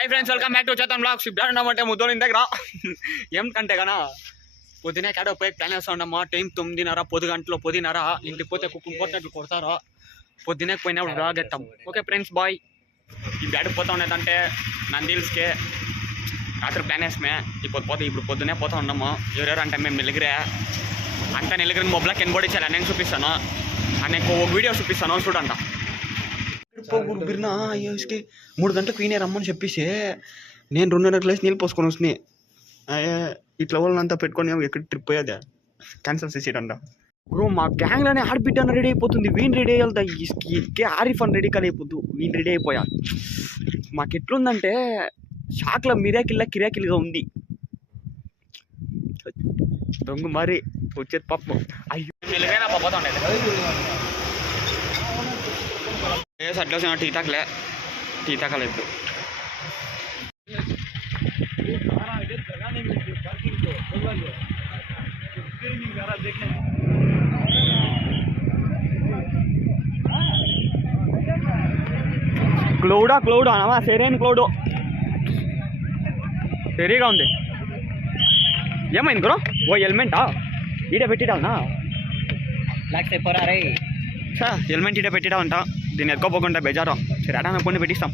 High friends, welcome back to Chetan blogs. ఇప్పుడు ఉన్నామంటే ముద్దోని దగ్గర ఏమిటంటే కన్నా పొద్దునే కాడ పోయి ప్లాన్ వేస్తా ఉన్నామా. టైం 9:30 10 ఇంటికి పోతే కుక్కలు కొట్టినట్లు కొడతారా. పొద్దునే పోయినప్పుడు బ్లాగ్ ఎత్తాం. Okay friends, bye. ఈ బ్యాడ్కి పోతా ఉండేదంటే నందిల్స్కే రాత్రి ప్లాన్ వేసమే. ఇప్పుడు పొద్దునే పోతా ఉన్నాము. ఎవరెవరు అంటే మేము నిలిగిరే అంతా నిలిగిరి మొబైల్కి ఎన్బోడించాలి. నేను చూపిస్తాను, నేను ఒక వీడియో చూపిస్తాను చూడండి. బిర్నా 3 గంటలకు పోయినా రమ్మని చెప్పేసి నేను 2:30 గ్లాస్ నీళ్ళు పోసుకొని వస్తున్నాయి. ఇట్లా వాళ్ళంతా పెట్టుకొని ఎక్కడ ట్రిప్ పోయేదే క్యాన్సిల్ చేసేటంట. బ్రో మా గ్యాంగ్లోనే ఆడబిడ్డన రెడీ అయిపోతుంది. వీన్ రెడీ అయ్యాలి, ఇకే ఆరిఫ్ అని రెడీ కాలేకపోద్దు. వీన్ రెడీ అయిపోయా. మాకు ఎట్లుందంటే షాక్లో కిరాకిల్గా ఉంది. దొంగ మరి వచ్చేది పాపం. అయ్యో నిలవేనా పోతా ఉండేది. అట్లా టీ తాకలేదు. క్లౌడ్ అనవా సరైన క్లౌడ్ సరిగా ఉంది. ఏమైంది బ్రో? ఓ హెల్మెటా ఈడ పెట్టిడావునా? బ్లాక్ చెప్పరా రే హెల్మెట్ ఈడ పెట్టిడావంట. దీన్ని ఎక్కపోకుండా బెజారు. సరే అడా కొన్ని పెట్టిస్తాం.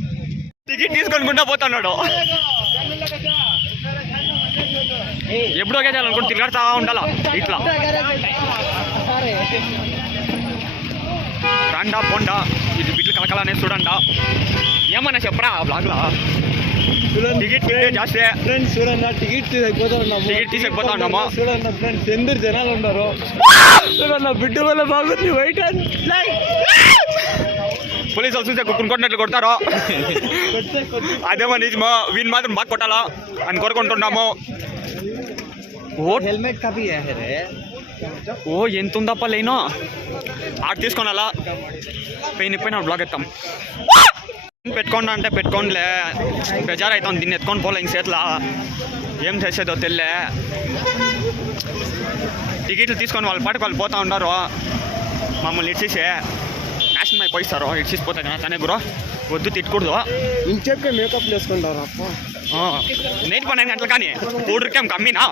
టికెట్ తీసుకొనుకుంటా పోతున్నాడు. ఎప్పుడో చేయాలనుకుంటే తిరగడతా ఉండాలా ఇట్లా. రండా పోండా ఇది బిడ్లు కలకాలనే చూడండా. ఏమన్నా చెప్పరా బ్లాగ్లో? టికెట్ జాస్తి ఫ్రెండ్స్ చూడన్నా, టికెట్ తీసేకపోతా ఉన్నాము. చూడన్నా ఫ్రెండ్స్, ఎందరు జనాలు ఉన్నారు చూడన్నా. బిడ్డ వల్ల బాగుంది. వైట్ అండ్ పోలీసులు చూస్తే కుక్కను కొట్టినట్లు కొడతారు. అదేమో నిజమో. వీని మాత్రం బాగా కొట్టాలా అని కోరుకుంటున్నాము. హెల్మెట్ కాపీ ఓ ఎంత ఉందప్ప లేను. ఆడ తీసుకోనాలా పోయిన బ్లాగ్ ఎత్తాం. పెట్టుకోండి అంటే పెట్టుకోండిలే, బెజార్ అవుతాం. దీన్ని ఎత్తుకొని పోలే ఇంక చేతిలో ఏం చేసేదో తెల్లే. టికెట్లు తీసుకొని వాళ్ళ పాటికి వాళ్ళు పోతూ ఉన్నారు. మమ్మల్ని ఇచ్చేసి ఫ్యాషన్ మై పోయిస్తారు. ఇచ్చేసిపోతాయి కదా తనే గురో. వద్దు తిట్టకూడదు. ఇంచెప్పే మేకప్ వేసుకుంటారు అప్ప. నైట్ 12 గంటలు కానీ పూడ్రికేం కమ్మినా.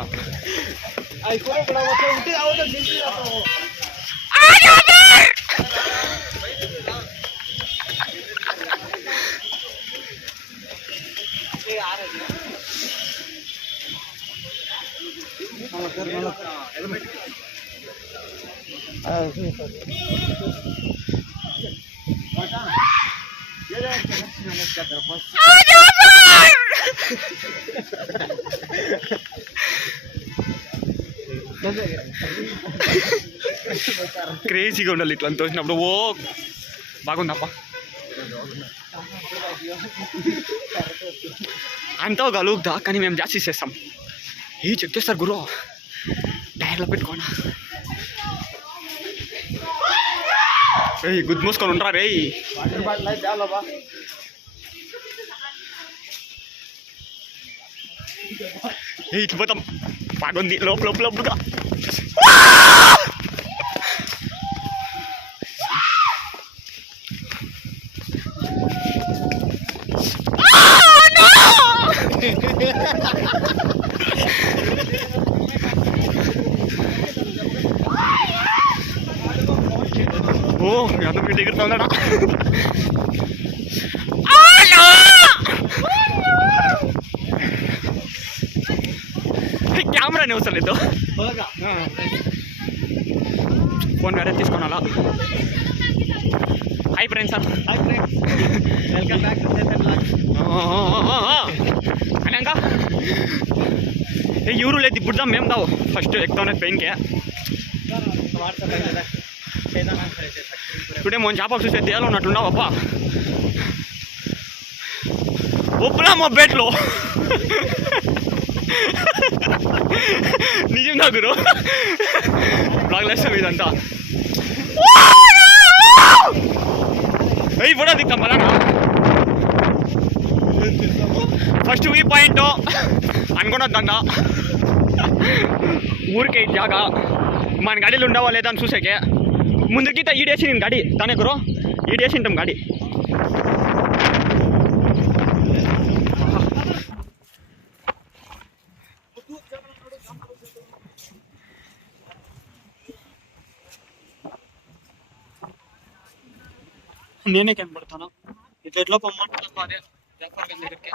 క్రేజీగా ఉండాలి ఇట్లా తోసినప్పుడు. ఓ బాగుందప్ప. అంతా గలుగుతా కానీ మేము జాస్తి చేస్తాం. చెక్ చేస్తారు గురు. టైర్లో పెట్టుకోండి. గుద్దు మూసుకొని ఉంటారా రే. ఇటు పోతాం. బాగుంది లోపలగా. ఓ ఎంత మీ దగ్గర ఉందా? కెమెరా అవసరం లేదు. ఫోన్ వేరే తీసుకోనాలా. Hi friends sir, welcome back to Chetan blogs. అన్నాక ఎవరు లేదు. ఇప్పుడు మేము దావు ఫస్ట్ ఎక్కుతానే ట్రైన్కి. ఇప్పుడే మొన్న చేపలు చూస్తే దేయాలో ఉన్నట్టున్నావు అప్ప. ఒప్పులా మా బెట్లో నిజంగా గురు. బ్లాగ్ లేస్తాం ఇదంతా. ఇప్పుడు దిక్తాం మళ్ళా. ఫస్ట్ వీ పాయింట్ అనుకున్నదంట. ఊరికే జాగా మన గాడీలు ఉండవా లేదా అని చూసాకే ముందుకి ఈడేసి నేను గాడి తనే గురు ఈడేసి ఉంటాం గాడి. నేనే కనబడతాను ఇట్లా ఎట్లా పొమ్మంటున్నాను అదే జాఫర్ గారి దగ్గరికి.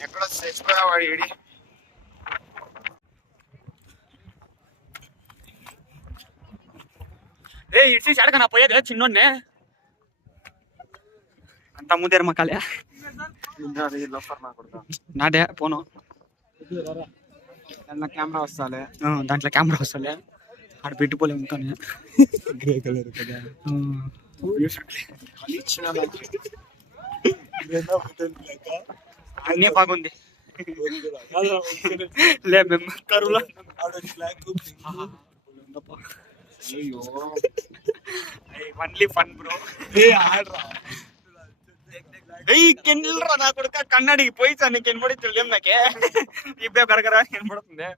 ఎక్కడ చచ్చిపోయావాడు ఈడి ఏ ఇడ్సి చెడక నా పోయేది చిన్నోడ్నే అంత ముందేరు మకాలే నాదే పోను దాంట్లో కెమెరా వస్తాలే దాంట్లో కెమెరా వస్తలే ఆడ పెట్టుకోలే ఉంటాను గ్రే కలర్ కదా అన్నీ బాగుంది లే మేము కరువులో ఓన్లీ ఫన్ బ్రో కెన్రా నా కొడుక కన్నడికి పోయి సార్ నీకు కనబడి నాకే ఇప్పుడే కరకరా కనబడుతుంది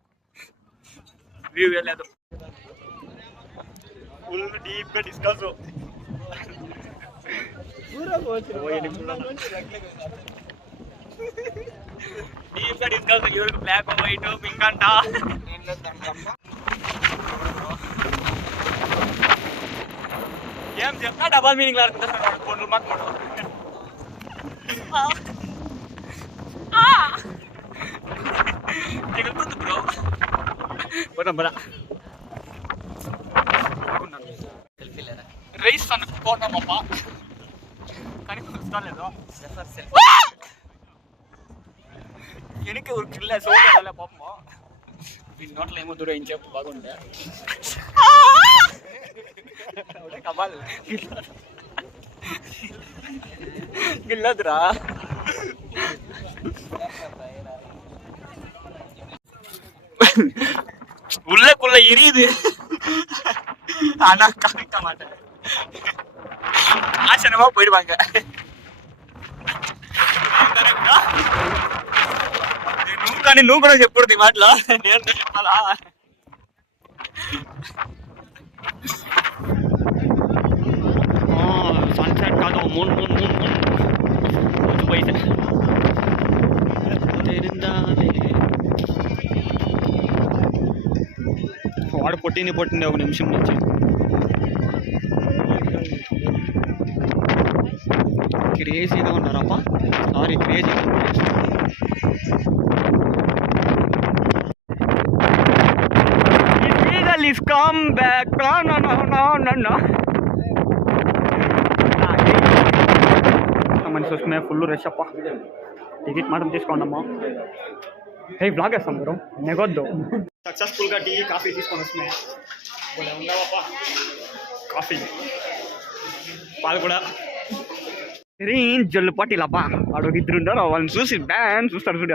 వ్యూ వెళ్ళలేదు ఫుల్ డీప్ గా డిస్కస్ డీప్ గా డిస్కస్ ఎవరికి బ్లాక్ వైట్ పింక్ అంట ఏం చెప్తా డబల్ మీనింగ్ లాడుకుంటున్నాడు ఫోన్లు మాకు ఎగురుతుంది బ్రో పోతాం బరా రైస్ అనుకున్నామమ్మా కానీ వస్తలేదు వెనక్కి ఉరికిల్లే సోలే పాపమ్మ దీని నోట్లో ఏమో దూరం ఏం చెప్పు బాగుండే కబాల్ గిల్లదురా உள்ளக்குள்ள எரியுது ஆனா கரெக்டா மாட்டேன் ஆசனமா போயிடுவாங்க నువ్వు కానీ నువ్వు కూడా చెప్పకూడదు ఈ మాటలో నేను చెప్పాలా సన్సెట్ కాదు మూన్ మూన్ మూన్ మూన్ పోయితే వాడు పొట్టింది ఒక నిమిషం నుంచి క్రేజీగా ఉన్నారప్ప sorry crazy is come back no మనిషి వస్తున్నాయి ఫుల్ రష్ అప్ప టికెట్ మాత్రం తీసుకోండమ్మా హే బ్లాగ్ వేస్తాం బ్రో నెగొద్దు సక్సెస్ఫుల్గా టీ కాఫీ తీసుకొని వస్తున్నాయి ఉండవప్ప కాఫీ పాలు కూడా జల్లు పట్టిలప్ప ఆడొక ఇద్దరు ఉన్నారు వాళ్ళని చూసి బ్యాన్ చూస్తారు చూడు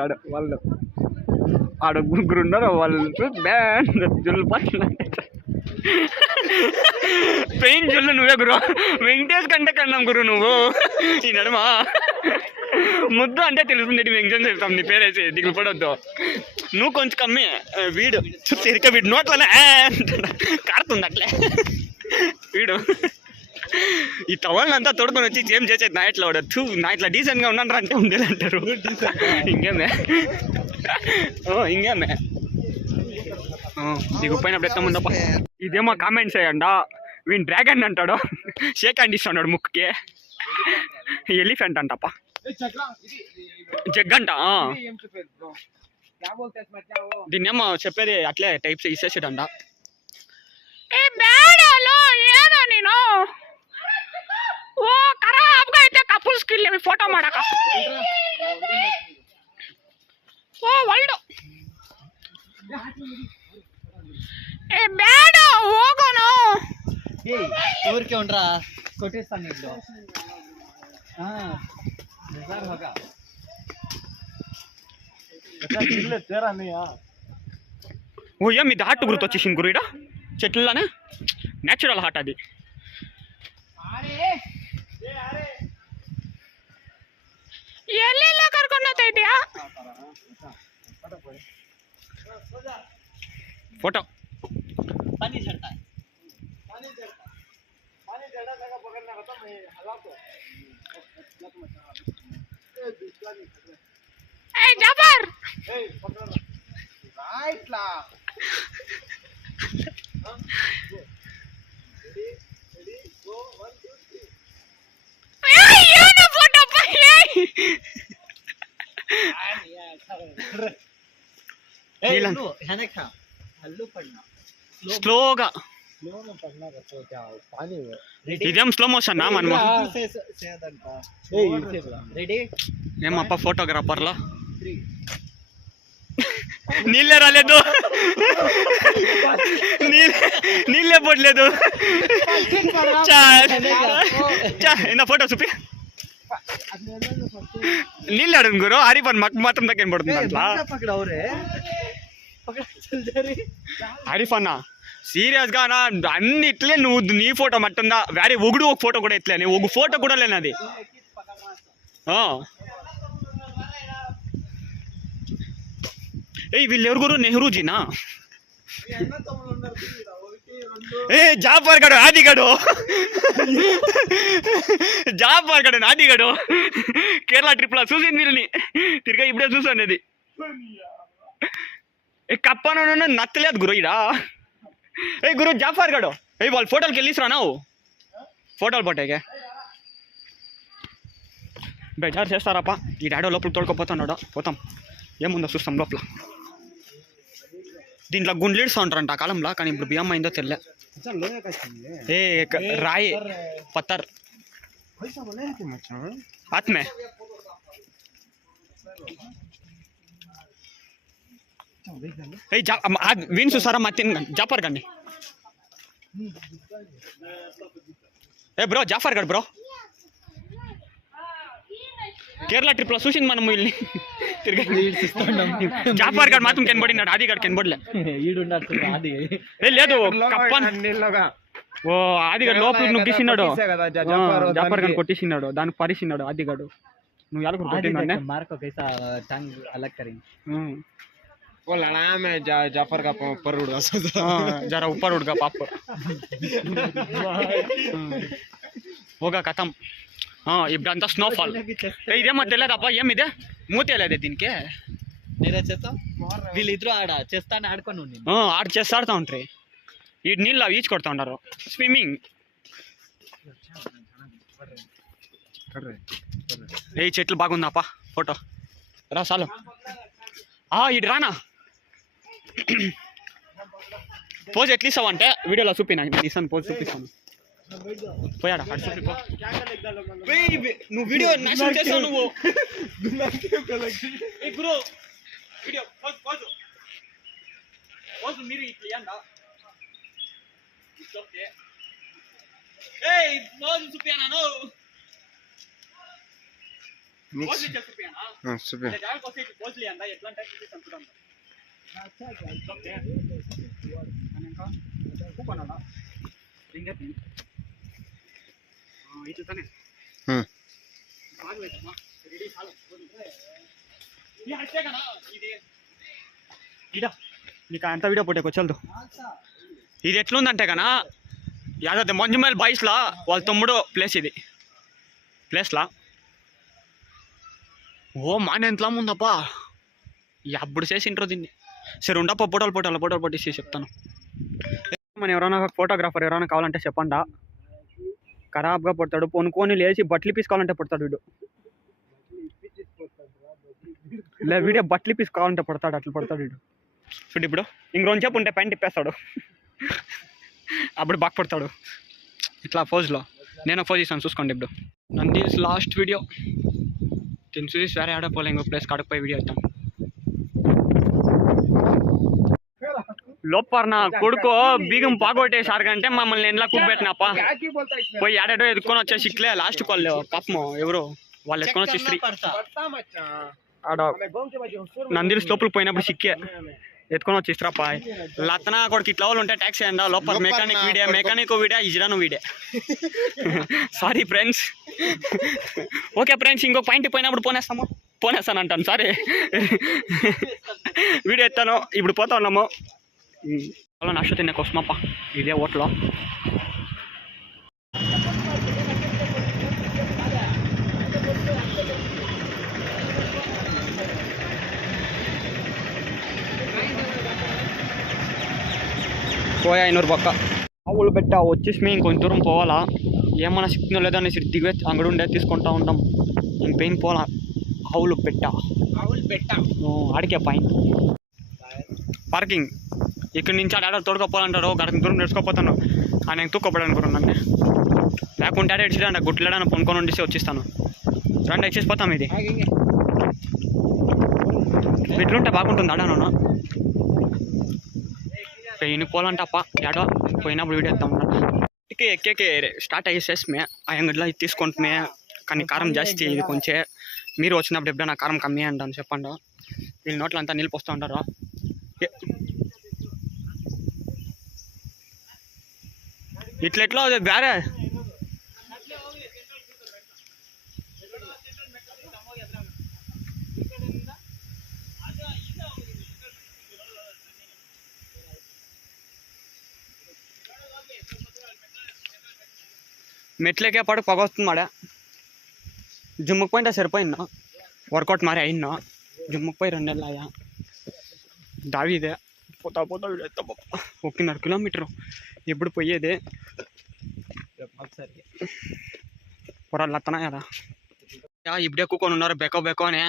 ఆడ ముగ్గురు ఉన్నారు వాళ్ళని చూసి బ్యాన్ జల్లు పట్టిన పెయిన్ జల్లు నువ్వే గురు వెంకటేష్ కంటే కన్నాం గురు నువ్వు ఈ నడుమా ముద్దు అంటే తెలుస్తుంది వెంకటేష్ చెప్తాం నీ పేరేసి దిగులు పడొద్దు నువ్వు కొంచెం కమ్మి వీడు సరిగ్గా వీడు నోట్లోనే కారుతుంది అట్లే వీడు ఈ టవల్నంతా తోడుకొని వచ్చి ఏం చేసేది నా ఇట్లా వాడచ్చు నా ఇట్లా డీసెంట్గా ఉన్నాను అంటే ఉండేది అంటారు ఇంకేమే ఇంకేమే దిగిపోయినప్పుడు ఎత్తం ఉందప్ప ఇదేమో కామెంట్స్ అయ్యండ వీని డ్రాగన్ అంటాడు షేక్ హ్యాండ్ ఇస్తున్నాడు ముక్కుకి ఎలిఫెంట్ అంటప్ప జగ్గంట దీన్నేమో చెప్పేది అట్లే టైప్స్ ఇచ్చేసాడంట నేను ఓ ఖరాబ్గా అయితే కపుల్స్ కిల్ ఫోటೋ ಮಾಡಕ ಓ ಒಳ್ಳೆ ಏ ಬೇಡ ಹೋಗೋಣ ಊರಿಗೆ ಉಂಡ್ರಾ ಕೊಟ್ಟಿಸ್ತಾನೆ ಇದ್ದು ఓ ఏం ఇది హార్ట్ గుర్తొచ్చేసింది గురు ఇడ చెట్లనే న్యాచురల్ హార్ట్ అది ಎಲ್ಲೆಲ್ಲ ಕರ್ಕೊಂಡು ಹೋಗ್ತಾ ಇದೆಯಾ ಫೋಟೋ पानी झड़ता है ए जबर రాయిట్లా నీలం. వెనక అల్లు పడినా స్లోగా ఇదేం స్లో మోషన్ మనము రెడీ ఏమప్ప ఫోటోగ్రాఫర్లో నీళ్ళే రాలేదు, నీళ్ళే పడలేదు. ఇంత ఫోటో చూపి నీళ్ళు అడుగు గురు హరిపన్ మాకు మాత్రం దగ్గర పడుతుంది అట్లా. హరిఫన్నా సీరియస్ గా అన్ని ఇట్లే నువ్వు నీ ఫోటో మట్టుందా వేరే ఒగుడు ఒక ఫోటో కూడా ఇట్లే ఒక ఫోటో కూడా లేని అది. ఏ వీళ్ళు ఎవరు గురు నెహ్రూజీనా? ఏ జాఫర్ గడు ఆదిగడు, జాఫర్ గడు ఆదిగడు కేరళ ట్రిప్ లో చూసింది వీళ్ళని తిరిగా ఇప్పుడే చూసానేది. ఏ కప్పన నచ్చలేదు గురు ఇడా. ఏ గురు జాఫర్ గడు ఏ వాళ్ళు ఫోటోలకి వెళ్ళిస్తురా నావు ఫోటోలు పట్టాకే బెజార్ చేస్తారాపా. ఈ డాడో లోపల తోడుకోపోతున్నాడు, పోతాం ఏముందో చూస్తాం లోపల. దీంట్లో గుండ్లీడ్స్ ఉంటారంట ఆ కాలంలో, కానీ ఇప్పుడు బియ్యం అయిందో తెలియలే. ఏ రాయి పత్తర్ ఆత్మే ఏ వీణ్ చూసారా మత్తిన్ జాఫర్ గండి. ఏ బ్రో జాఫర్ గడ్ బ్రో కేరళ ట్రిప్ లో చూసింది మనం వీళ్ళని తిరిగి. జాఫర్ గడ్ మాత్రం కనబడినాడు, ఆది గడ్ కనబడలే. ఏ లేదు కప్పన్ ఓ ఆదిగడు లోపల నుగ్గిసినాడు, జాఫర్ గడ్ కొట్టిసినాడు, దానికి పరిసినాడు ఆదిగడు. నువ్వు ఎలా కొట్టినా वो लड़ा में जाफर का ऊपर उड़ जरा ऊपर उड़ पाप होगा खत्म. ఇప్పుడు అంతా స్నోఫాల్. ఇదేమో తెలియదప్ప, ఏమిదే మూతేలేదే దీనికి. నేనే చేస్తా, వీళ్ళిద్దరు ఆడ చేస్తాను ఆడుకొని ఉండి ఆడ చేస్తా ఆడుతూ ఉంటారు. ఈ నీళ్ళు ఈచ్ కొడుతూ ఉంటారు స్విమ్మింగ్. ఏ చెట్లు బాగుందాపా ఫోటో రా చాలు. ఇటు రానా పోజ్ ఎట్లా ఇస్తావు అంటే వీడియోలో చూపినా ఇస్తాను, పోజ్ చూపిస్తాను. పోయాడా అటు చూపి. నువ్వు వీడియో నాశనం చేస్తావు నువ్వు. గురు వీడియో పోజ్ మీరు ఇట్లా పోజ్ చూపియాను ఎట్లా అంటే నీకు అంత వీడియో పోటీ చల్దు. ఇది ఎట్లుందంటే కన్నా యాదవ్ మంజుమల్ బాయ్స్లా వాళ్ళ తమ్ముడు ప్లేస్, ఇది ప్లేస్లా. ఓ మాన ఎంతలా ఉందప్పా, అప్పుడు చేసింటారు దీన్ని. సరే ఉండప్ప ఫోటోలు పట్టేసి చెప్తాను. మన ఎవరైనా ఫోటోగ్రాఫర్ ఎవరైనా కావాలంటే చెప్పండా, ఖరాబ్గా పడతాడు. పొనుకొని లేచి బట్టలు పీసుకోవాలంటే పడతాడు వీడు. లే వీడియో బట్టలు పీసుకోవాలంటే పడతాడు, అట్లా పడతాడు వీడు. చూడు ఇప్పుడు ఇంకొంచెం చెప్పు ఉంటే ప్యాంట్ ఇప్పేస్తాడు, అప్పుడు బాగా పడతాడు ఇట్లా పోజ్లో. నేను పోజ్ ఇస్తాను చూసుకోండి. ఇప్పుడు నంది లాస్ట్ వీడియో తిని చూసి వేరే ఆడపోలే ఇంకో ప్లేస్ కడకపోయి వీడియో ఇస్తాను. లోపర్ నా కొడుకు బీగం పాగొట్టేసారు కంటే మమ్మల్ని ఎండ్లా కుబ్బెట్టినాప పోయి ఆడేటో ఎత్తుకొని వచ్చేసి ఇట్లే లాస్ట్ వాళ్ళు పాపము ఎవరు వాళ్ళు ఎత్తుకొని వచ్చి స్త్రీ ఆడ నందిరి లోపలికి పోయినప్పుడు సిక్కే ఎత్తుకొని వచ్చి ఇస్తారప్ప. లతనా కొడుకు ఇట్లా వాళ్ళు ఉంటే ట్యాక్సీ అందా లోపల మెకానిక్ వీడియో ఇజ్రాను video. Sorry friends. Okay friends, ఇంకో పాయింట్ పోయినప్పుడు పోనేస్తాను అంటాను. సారీ వీడియో ఎత్తాను, ఇప్పుడు పోతా ఉన్నాము. అలా నష్ట తిన్నాక వస్తామప్ప ఇదే ఓట్లో. పోయా 500 పక్క ఆవులు పెట్టా వచ్చేసి మేము కొంచెం దూరం పోవాలా. ఏమన్నా సిగ్నల్ లేదో అనేసి దిగే అంగడి ఉండే తీసుకుంటా ఉంటాం. ఇంక పెయిన్ పోలా. ఆవులు పెట్ట ఆడికే పాయింట్ పార్కింగ్. ఇక్కడ నుంచి ఆడ తోడుకోపోవాలంటారు. గంట దూరం నేర్చుకోపోతాను. ఆయన తూక్కోపోయాను నన్ను. లేకుంటే ఆడ ఇడిచిడా గుట్లేడని పొనుకొని ఉండిసి వచ్చేస్తాను. రండి ఎక్సేసి పోతాం. ఇది ఇట్లుంటే బాగుంటుంది. ఆడాను పెయిన్ పోవాలంటే అప్ప ఏడో పోయినప్పుడు వీడియో ఎత్తాం. ఎక్కేకే స్టార్ట్ అయ్యేసేసి ఆ అంగడిలో ఇది తీసుకుంటున్నా. కానీ కారం జాస్తి ఇది కొంచెం. మీరు వచ్చినప్పుడు ఎప్పుడైనా కారం కమ్మి అంటాను చెప్పండి. వీళ్ళ నోట్లో అంతా నీళ్ళు పోస్తూ ఉంటారు. ఇట్లా వేరే మెట్లకే పాటు పొగ వస్తుంది మాడ. జిమ్కి పోయింటే సరిపోయిందా వర్కౌట్ మరి అయినా. జిమ్కి పోయి 2 నెలలు అయ్యా. దావి ఇదే పోతా వీడైతే 1.5 కిలోమీటరు. ఎప్పుడు పోయేదే పొరాలు అత్తనా కదా. ఇప్పుడే కూకొని ఉన్నారు బెకో అని.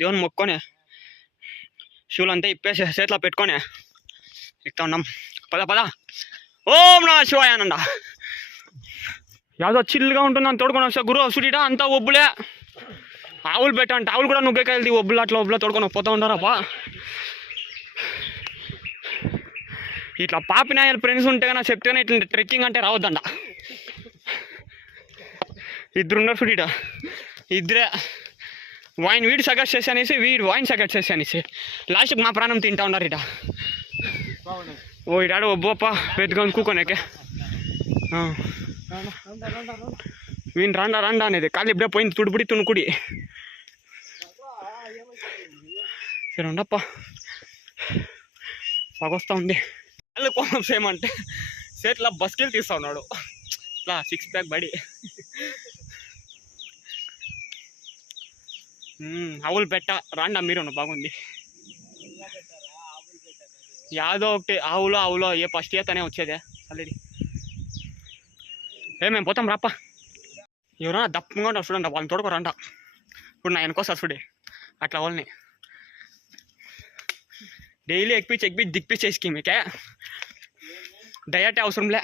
దేవుని మొక్కొని షూలు అంతా ఇప్పేసి చేతిలో పెట్టుకొని ఎక్కుతా ఉన్నాం. పద ఓం నమః శివాయ అనండ. యాదో చిల్లుగా ఉంటుంది అని తోడుకొని వస్తా. గురు సుడిడా అంతా ఒబ్బులే. ఆవులు పెట్టంటే ఆవులు కూడా నుగ్గెళ్ళి ఒబ్బులు అట్లా తోడుకొని పోతూ ఉన్నారప్పా. ఇట్లా పాపినాయలు ఫ్రెండ్స్ ఉంటే కానీ చెప్తేనే ఇట్లా ట్రెక్కింగ్ అంటే రావద్దండ. ఇద్దరున్నారు చూడ. ఇద్దరే వీడు సగస్ట్ చేసి అనేసి వీడు సగస్ట్ చేసి అనేసి లాస్ట్కి మా ప్రాణం తింటా ఉన్నారు ఇట. ఓ ఇడాడు ఒబ్బోప్ప పెద్దగా కూకోనేకే. వీని రండా అనేది కాళ్ళు ఇప్పుడే పోయింది. తుడిపుడి తుణుకుడి సరే ఉండప్ప. పగొస్తా ఉంది. వాళ్ళు కోపం చేయమంటే చేతిలో బస్కెళ్ళి తీస్తా ఉన్నాడు. ఇట్లా 6 ప్యాక్ బడి. ఆవులు పెట్ట రాండా మీరు బాగుంది. యాదో ఒకటి ఆవులో ఏ ఫస్ట్ ఈతనే వచ్చేదే ఆల్రెడీ. మేము పోతాం రాప్ప. ఎవరైనా దప్పంగా ఉంటారు చూడండి. వాళ్ళని తోడుకోరంట. ఇప్పుడు నా వెనకోసారి చూడే అట్లా వాళ్ళని డైలీ ఎక్కిపించి దిక్పించేసి మీకే డయట్ అవసరంలే.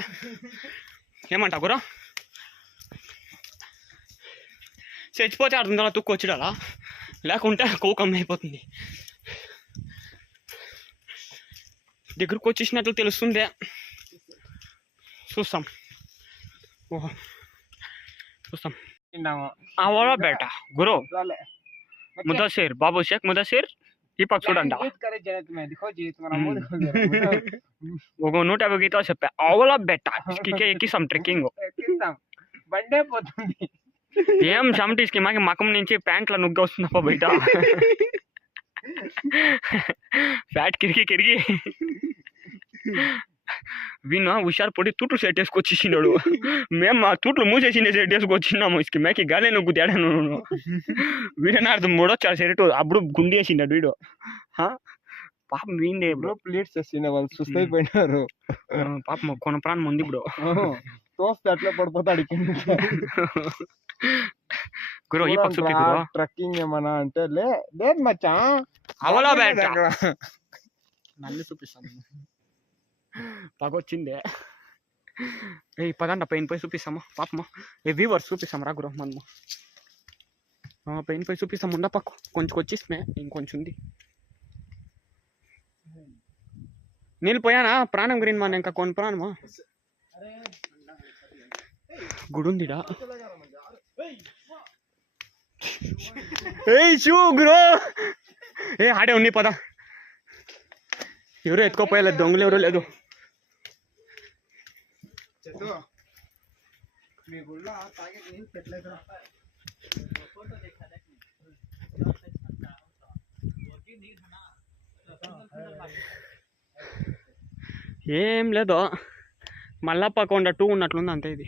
ఏమంటా గురా చచ్చిపోతే 600 తుక్కు వచ్చిడాలా. లేకుంటే కొవ్వు కమ్మి అయిపోతుంది. దగ్గరకు వచ్చేసినట్లు తెలుస్తుంది. చూస్తాం. आवला बेटा गुरु मुदस्सिर बाबू शेख मुदस्सिर ఈ పక్క చూడండి. ఒక 150 గీతాలు చెప్పా. అవలా బెట్ట ఎక్కిస్తాం ట్రెక్కింగ్. బండే పోతుంది. ఏం చెమటీస్కి మాకి మకం నుంచి ప్యాంట్ల నుగ్గ వస్తుందప్ప బయట. ఫ్యాట్ కిరిగి వీణ హుషారు పొడి తూట్లు సెట్ వేసుకొచ్చేసినాడు. మేము మా తూట్లు మూసేసి సెట్ వేసుకొచ్చినాము. ఇసుకి మేకి గాలి నుగ్గు తేడాను. వీడనాడు 3 సెట్ అప్పుడు గుండి వేసినాడు వీడు. పాపం వీందే ప్లేట్స్ వేసిన వాళ్ళు చూస్తే పోయినారు. పాపం కొన ప్రాణం ఉంది ఇప్పుడు. తోస్తే అట్లా పడిపోతాడు. గురు ఈ పక్షు ట్రెక్కింగ్ ఏమన్నా అంటే లేదు మచ్చా. అవలా బేట నల్లి చూపిస్తాను. పగొచ్చిందే. ఏ పదండి పెయిన్ పోయి చూపిస్తాము. పాపమ్మా ఏ వ్యూవర్స్ చూపిస్తాం రా గురు. మనము పెయిన్ పోయి చూపిస్తాం. ఉండప్ప కొంచెం వచ్చేసిమే ఇంకొంచెం ఉంది. నీళ్ళు పోయానా ప్రాణం గురించి మన ఇంకా కొన్ని ప్రాణమా గుడుందిడా. ఏ షూ గురు ఏ ఆడే ఉన్ని పద. ఎవరు ఎత్తుకోపోయలేదు. దొంగలు ఎవరు లేదు. ఏం లేదు. మల్లప్ప కొండ 2 ఉన్నట్లుంది అంతే. ఇది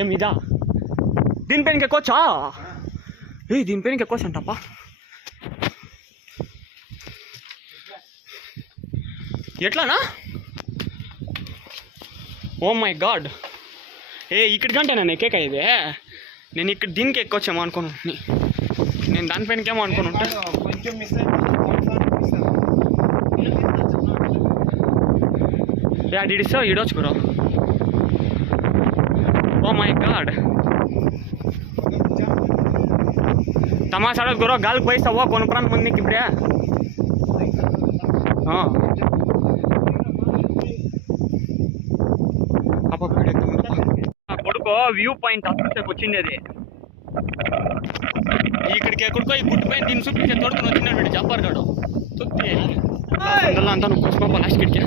ఏం ఇదా దీనిపైన ఇంకెక్కొచ్చా. దీనిపైన ఇంకెక్కొచ్చు అంటప్ప. ఎట్లానా? ఓ మై గాడ్, ఏ ఇక్కడికంటే నేను ఎక్కేక ఇదే, నేను ఇక్కడ దీనికి ఎక్కొచ్చామో అనుకోను, నేను దానిపైనకేమో అనుకుని ఉంటా. కొంచెం మిస్ అడిడిస్తా ఈడొచ్చు గురు. ఓ మై గాడ్, తమాషాడు గురు, గాలికి పోయిస్తావో కొనుక్కోడానికి ముందుకి ఇప్పుడే. కొడుకో వ్యూ పాయింట్ అసలు వచ్చిండేది, ఇక్కడికి ఎక్కడికో ఈ గుట్టు పైన దీన్ని చూపించే తోడుకుని వచ్చినాడు జబ్బర్ గాడు. తుత్తి అంతా నువ్వు కోసుకోపో లాస్ట్ కిడికి.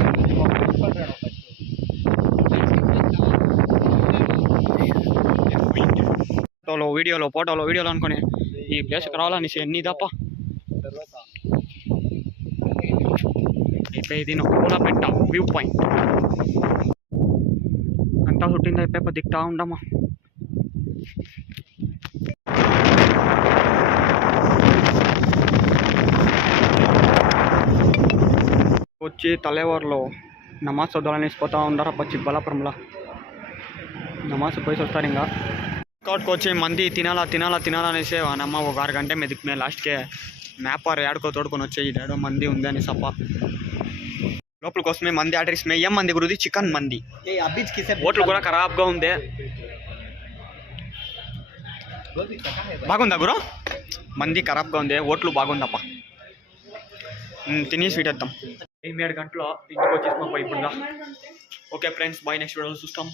ఫోటోలో వీడియోలో అనుకుని ఈ ప్లేస్కి రావాలని ఎన్ని తప్ప అయిపోయి కూడా పెట్టా వ్యూ పాయింట్ అంతా చుట్టింది అయిపోయి దిక్తా ఉండమా. వచ్చి తలేవర్లో నమాజ్ చదవాలని పోతా ఉండారా పచ్చి బలాపురంలో. నమాజ్ పోయి వస్తారు ఇంకా కాటుకు వచ్చి మంది తినాలా అనేసి నమ్మ ఒక 6 గంట మెదికి మేము లాస్ట్కే మ్యాపర్ ఏడుకో తోడుకొని వచ్చి ఏడో మంది ఉంది అని సప్ప లోపలికి వస్తుంది. మంది ఆర్డర్ ఇస్తుంది. ఏం మంది గురుది? చికెన్ మంది. హోటల్ కూడా ఖరాబ్గా ఉంది. బాగుందా గురు? మంది ఖరాబ్గా ఉంది, హోటల్ బాగుందప్ప. తినేసి వీటేద్దాం. 7 గంటలో ఇంటికి వచ్చేసి ఇప్పుడు. Okay friends, bye. నెక్స్ట్ వీడియోలో చూస్తాం.